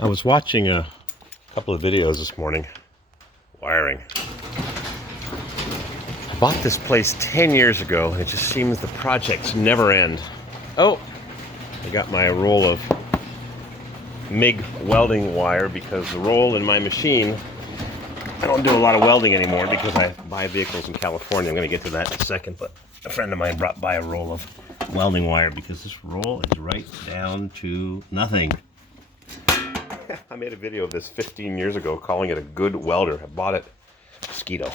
I was watching a couple of videos this morning, wiring. I bought this place 10 years ago, and it just seems the projects never end. Oh, I got my roll of MIG welding wire because the roll in my machine, I don't do a lot of welding anymore because I buy vehicles in California. I'm going to get to that in a second, but a friend of mine brought by a roll of welding wire because this roll is right down to nothing. I made a video of this 15 years ago calling it a good welder. I bought it, Mosquito.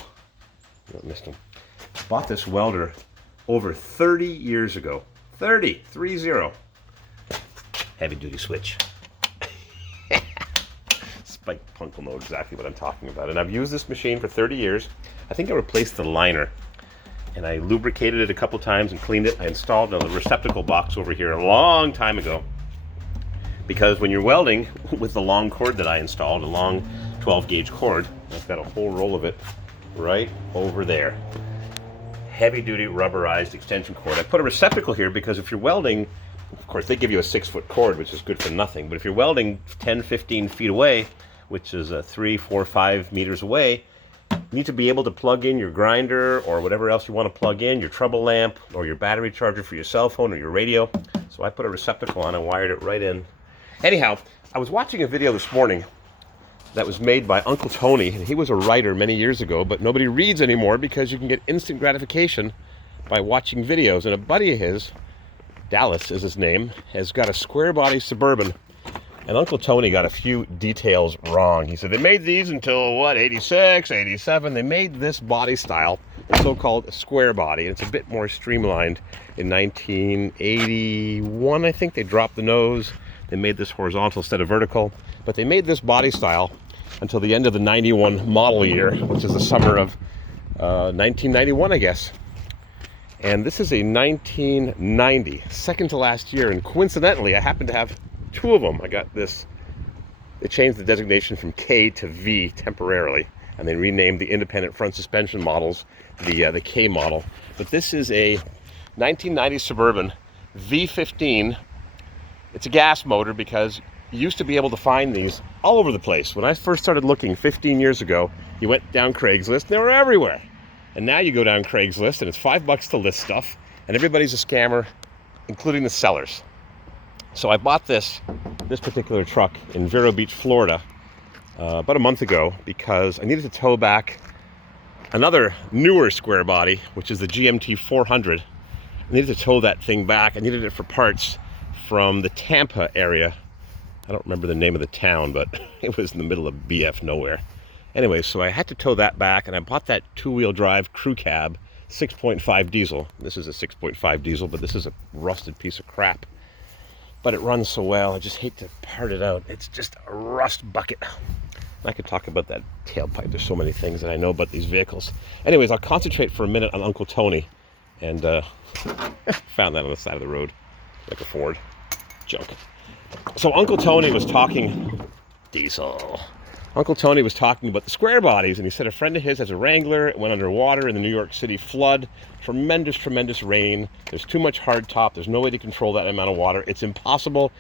I missed him. Bought this welder over 30 years ago. 30. Heavy duty switch. Spike Punk will know exactly what I'm talking about. And I've used this machine for 30 years. I think I replaced the liner. And I lubricated it a couple times and cleaned it. I installed a receptacle box over here a long time ago. Because when you're welding with the long cord that I installed, a long 12 gauge cord, I've got a whole roll of it right over there. Heavy duty rubberized extension cord. I put a receptacle here because if you're welding, of course they give you a 6-foot cord, which is good for nothing. But if you're welding 10, 15 feet away, which is 3, 4, 5 meters away, you need to be able to plug in your grinder or whatever else you want to plug in, your trouble lamp or your battery charger for your cell phone or your radio. So I put a receptacle on and wired it right in. Anyhow, I was watching a video this morning that was made by Uncle Tony, and he was a writer many years ago, but nobody reads anymore because you can get instant gratification by watching videos. And a buddy of his, Dallas is his name, has got a square body Suburban, and Uncle Tony got a few details wrong. He said they made these until, 86, 87. They made this body style, the so-called square body. It's a bit more streamlined. In 1981, I think, they dropped the nose. They made this horizontal instead of vertical, but they made this body style until the end of the 91 model year, which is the summer of 1991, I guess. And this is a 1990, second to last year, and coincidentally, I happen to have two of them. I got this, they changed the designation from K to V temporarily, and they renamed the independent front suspension models the K model. But this is a 1990 Suburban V15. It's a gas motor because you used to be able to find these all over the place. When I first started looking 15 years ago, you went down Craigslist, and they were everywhere. And now you go down Craigslist, and it's $5 to list stuff, and everybody's a scammer, including the sellers. So I bought this particular truck in Vero Beach, Florida, about a month ago because I needed to tow back another newer square body, which is the GMT 400. I needed to tow that thing back. I needed it for parts from the Tampa area. I don't remember the name of the town, but it was in the middle of BF nowhere. Anyway, so I had to tow that back, and I bought that two-wheel drive crew cab 6.5 diesel. This is a 6.5 diesel, but this is a rusted piece of crap. But it runs so well, I just hate to part it out. It's just a rust bucket. I could talk about that tailpipe. There's so many things that I know about these vehicles. Anyways, I'll concentrate for a minute on Uncle Tony, and found that on the side of the road, like a Ford. Junk. So Uncle Tony was talking diesel. Uncle Tony was talking about the square bodies, and he said a friend of his has a Wrangler. It went underwater in the New York City flood. Tremendous rain. There's too much hardtop. There's no way to control that amount of water. It's impossible.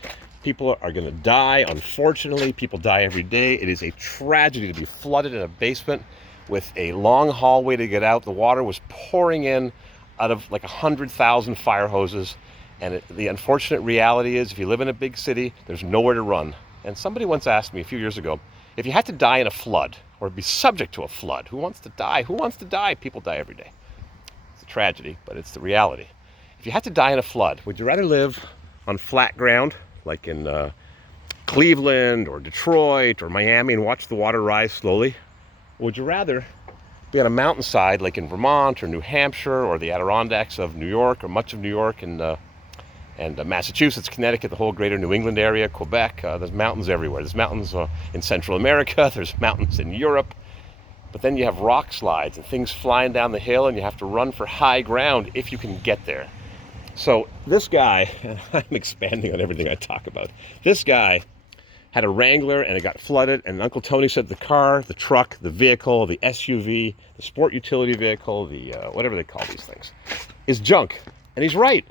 People are going to die. Unfortunately, people die every day. It is a tragedy to be flooded in a basement with a long hallway to get out. The water was pouring in out of like 100,000 fire hoses. And the unfortunate reality is, if you live in a big city, there's nowhere to run. And somebody once asked me a few years ago, if you had to die in a flood, or be subject to a flood, who wants to die? Who wants to die? People die every day. It's a tragedy, but it's the reality. If you had to die in a flood, would you rather live on flat ground, like in Cleveland, or Detroit, or Miami, and watch the water rise slowly? Or would you rather be on a mountainside, like in Vermont, or New Hampshire, or the Adirondacks of New York, or much of New York, and Massachusetts, Connecticut, the whole greater New England area, Quebec? There's mountains everywhere. There's mountains in Central America. There's mountains in Europe. But then you have rock slides and things flying down the hill, and you have to run for high ground if you can get there. So this guy, and I'm expanding on everything I talk about, this guy had a Wrangler, and it got flooded, and Uncle Tony said the car, the truck, the vehicle, the SUV, the sport utility vehicle, the whatever they call these things, is junk. And he's right.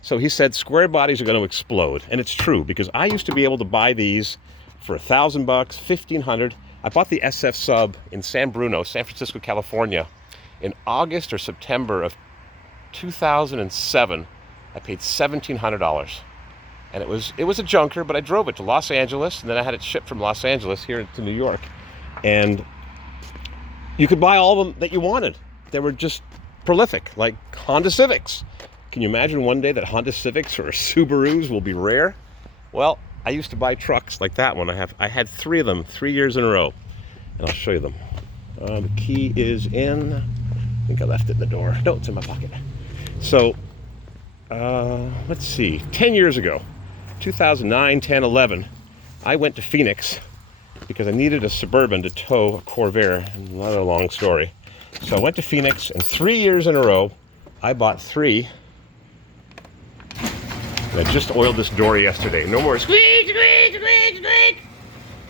So he said square bodies are going to explode. And it's true, because I used to be able to buy these for $1,000, $1,500. I bought the SF sub in San Bruno, San Francisco, California, in August or September of 2007. I paid $1,700, and it was a junker, but I drove it to Los Angeles, and then I had it shipped from Los Angeles here to New York. And you could buy all of them that you wanted. They were just prolific, like Honda Civics. Can you imagine one day that Honda Civics or Subarus will be rare? Well, I used to buy trucks like that one. I had 3 of them 3 years in a row, and I'll show you them. The key is in, I think I left it in the door. No, it's in my pocket. So, let's see, 10 years ago, 2009, 10, 11, I went to Phoenix because I needed a Suburban to tow a Corvair, and another long story. So I went to Phoenix, and 3 years in a row, I bought 3. And I just oiled this door yesterday. No more squeak, squeak, squeak, squeak.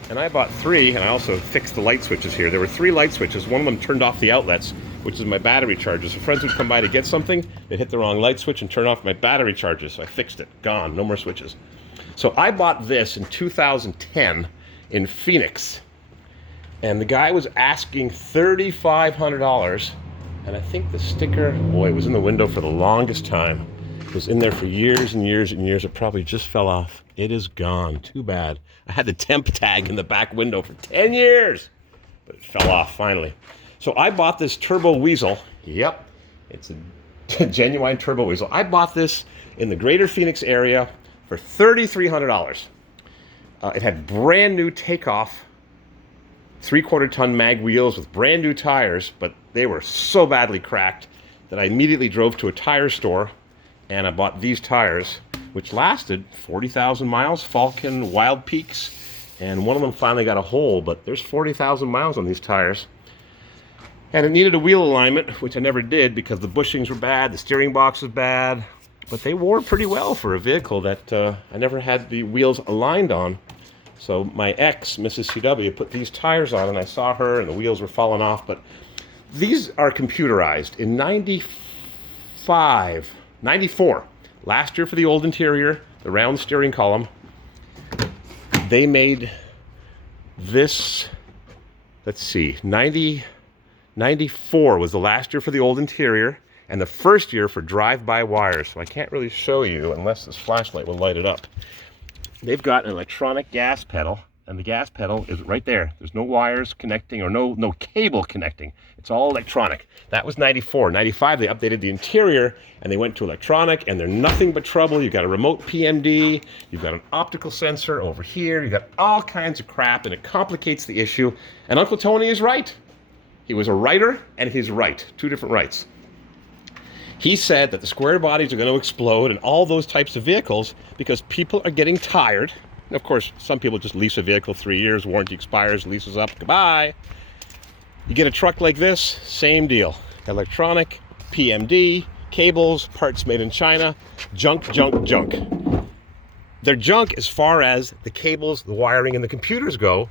And I bought 3, and I also fixed the light switches here. There were 3 light switches. One of them turned off the outlets, which is my battery charger. So friends would come by to get something, they'd hit the wrong light switch and turn off my battery charger. So I fixed it. Gone. No more switches. So I bought this in 2010 in Phoenix. And the guy was asking $3,500. And I think the sticker, boy, it was in the window for the longest time. It was in there for years and years and years. It probably just fell off. It is gone. Too bad. I had the temp tag in the back window for 10 years. But it fell off finally. So I bought this Turbo Weasel. Yep, it's a genuine Turbo Weasel. I bought this in the greater Phoenix area for $3,300. It had brand new takeoff 3/4 ton mag wheels with brand new tires, but they were so badly cracked that I immediately drove to a tire store and I bought these tires, which lasted 40,000 miles, Falcon Wild Peaks, and one of them finally got a hole, but there's 40,000 miles on these tires. And it needed a wheel alignment, which I never did because the bushings were bad, the steering box was bad, but they wore pretty well for a vehicle that I never had the wheels aligned on. So my ex, Mrs. CW, put these tires on, and I saw her, and the wheels were falling off. But these are computerized. In 94, last year for the old interior, the round steering column, they made this, let's see, 94 was the last year for the old interior, and the first year for drive-by wires. So I can't really show you unless this flashlight will light it up. They've got an electronic gas pedal, and the gas pedal is right there. There's no wires connecting or no cable connecting. It's all electronic. That was 94. 95, they updated the interior, and they went to electronic, and they're nothing but trouble. You've got a remote PMD, you've got an optical sensor over here, you've got all kinds of crap, and it complicates the issue. And Uncle Tony is right. He was a writer, and he's right. 2 different rights. He said that the square bodies are going to explode in all those types of vehicles because people are getting tired. Of course, some people just lease a vehicle 3 years, warranty expires, leases up, goodbye. You get a truck like this, same deal. Electronic, PMD, cables, parts made in China, junk, junk, junk. They're junk as far as the cables, the wiring, and the computers go.